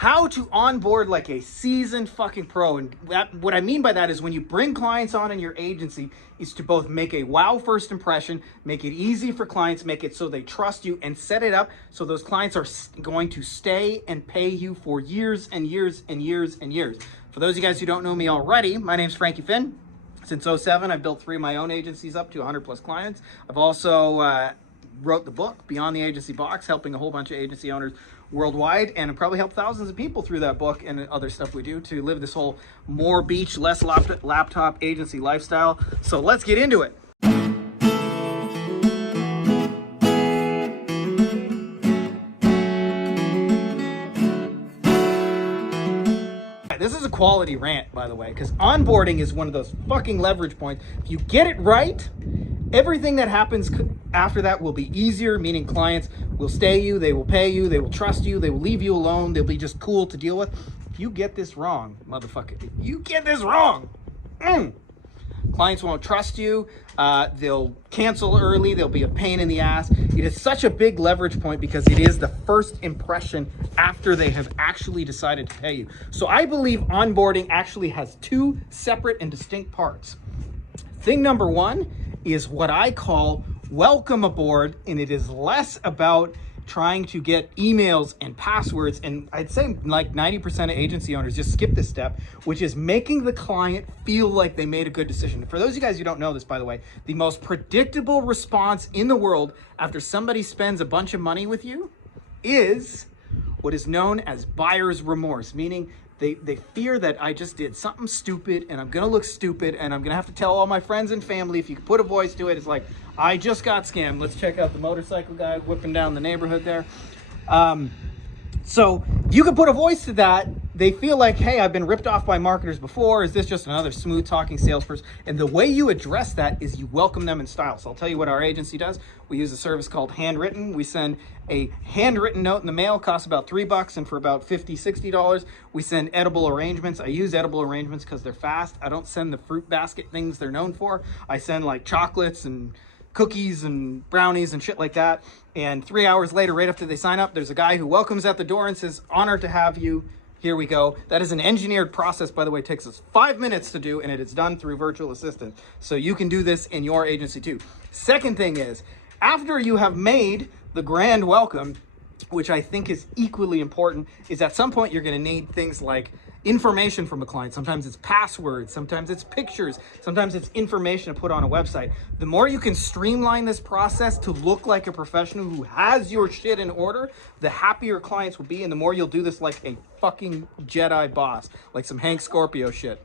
how to onboard like a seasoned fucking pro. And what I mean by that is when you bring clients on in your agency is to both make a wow first impression, make it easy for clients, make it so they trust you, and set it up so those clients are going to stay and pay you for years and years and years and years. For those of you guys who don't know me already, my name's Frankie Finn. Since 2007, I've built 3 of my own agencies up to 100 plus clients. I've also wrote the book, Beyond the Agency Box, helping a whole bunch of agency owners worldwide, and probably helped thousands of people through that book and other stuff we do to live this whole more beach, less laptop agency lifestyle. So let's get into it. This is a quality rant, by the way, because onboarding is one of those fucking leverage points. If you get it right, everything that happens after that will be easier, meaning clients will stay you, they will pay you, they will trust you, they will leave you alone, they'll be just cool to deal with. If you get this wrong, motherfucker, if you get this wrong, clients won't trust you, they'll cancel early, they'll be a pain in the ass. It is such a big leverage point because it is the first impression after they have actually decided to pay you. So I believe onboarding actually has 2 separate and distinct parts. Thing number 1 is what I call welcome aboard, and it is less about trying to get emails and passwords, and I'd say like 90% of agency owners just skip this step, which is making the client feel like they made a good decision. For those of you guys who don't know this, by the way, the most predictable response in the world after somebody spends a bunch of money with you is what is known as buyer's remorse, meaning they fear that I just did something stupid and I'm gonna look stupid and I'm gonna have to tell all my friends and family. If you could put a voice to it, it's like, I just got scammed. Let's check out the motorcycle guy whipping down the neighborhood there. So if you could put a voice to that, they feel like, hey, I've been ripped off by marketers before. Is this just another smooth talking salesperson? And the way you address that is you welcome them in style. So I'll tell you what our agency does. We use a service called Handwritten. We send a handwritten note in the mail, costs about $3, and for about $50, $60, we send edible arrangements. I use edible arrangements because they're fast. I don't send the fruit basket things they're known for. I send like chocolates and cookies and brownies and shit like that. And 3 hours later, right after they sign up, there's a guy who welcomes at the door and says, honored to have you. Here we go. That is an engineered process, by the way. It takes us 5 minutes to do, and it is done through virtual assistant. So you can do this in your agency too. Second thing is, after you have made the grand welcome, which I think is equally important, is at some point you're going to need things like information from a client. Sometimes it's passwords, sometimes it's pictures, sometimes it's information to put on a website. The more you can streamline this process to look like a professional who has your shit in order, the happier clients will be, and the more you'll do this like a fucking Jedi boss, like some Hank Scorpio shit.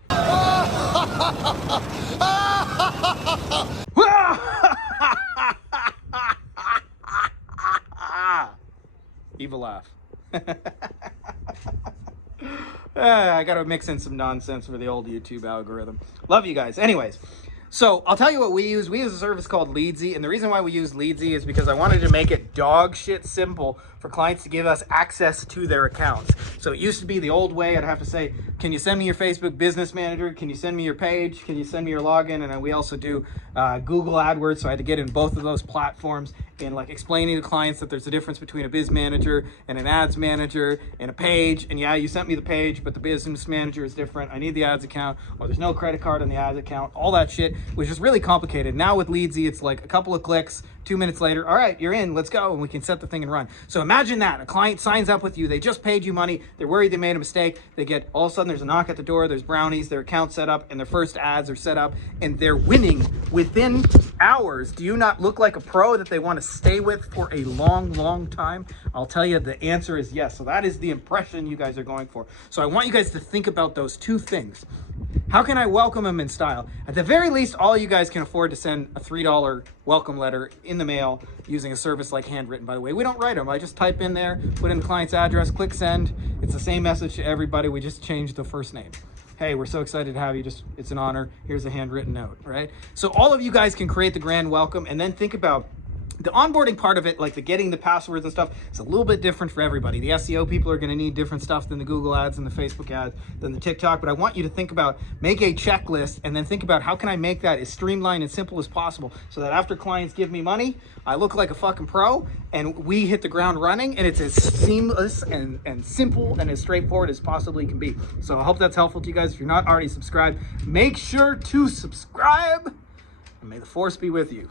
Evil laugh. I gotta mix in some nonsense for the old YouTube algorithm. Love you guys. Anyways, so I'll tell you what we use. We use a service called Leadsy, and the reason why we use Leadsy is because I wanted to make it dog shit simple for clients to give us access to their accounts. So it used to be the old way. I'd have to say, can you send me your Facebook Business Manager? Can you send me your page? Can you send me your login? And then we also do Google AdWords, so I had to get in both of those platforms and like explaining to clients that there's a difference between a biz manager and an ads manager and a page. And yeah, you sent me the page, but the business manager is different. I need the ads account, or there's no credit card on the ads account, all that shit, which is really complicated. Now with Leadsy, it's like a couple of clicks, 2 minutes later, all right, you're in, let's go, and we can set the thing and run. So imagine that, a client signs up with you, they just paid you money, they're worried they made a mistake, they get, all of a sudden there's a knock at the door, there's brownies, their account's set up, and their first ads are set up, and they're winning within hours. Do you not look like a pro that they want to stay with for a long, long time? I'll tell you the answer is yes. So that is the impression you guys are going for. So I want you guys to think about those 2 things. How can I welcome them in style? At the very least, all you guys can afford to send a $3 welcome letter in the mail using a service like Handwritten. By the way, we don't write them. I just type in there, put in the client's address, click send. It's the same message to everybody. We just changed the first name. Hey, we're so excited to have you. Just, it's an honor. Here's a handwritten note, right? So all of you guys can create the grand welcome, and then think about the onboarding part of it, like the getting the passwords and stuff, is a little bit different for everybody. The SEO people are going to need different stuff than the Google ads and the Facebook ads, than the TikTok. But I want you to think about, make a checklist and then think about how can I make that as streamlined and simple as possible so that after clients give me money, I look like a fucking pro and we hit the ground running and it's as seamless and simple and as straightforward as possibly can be. So I hope that's helpful to you guys. If you're not already subscribed, make sure to subscribe and may the force be with you.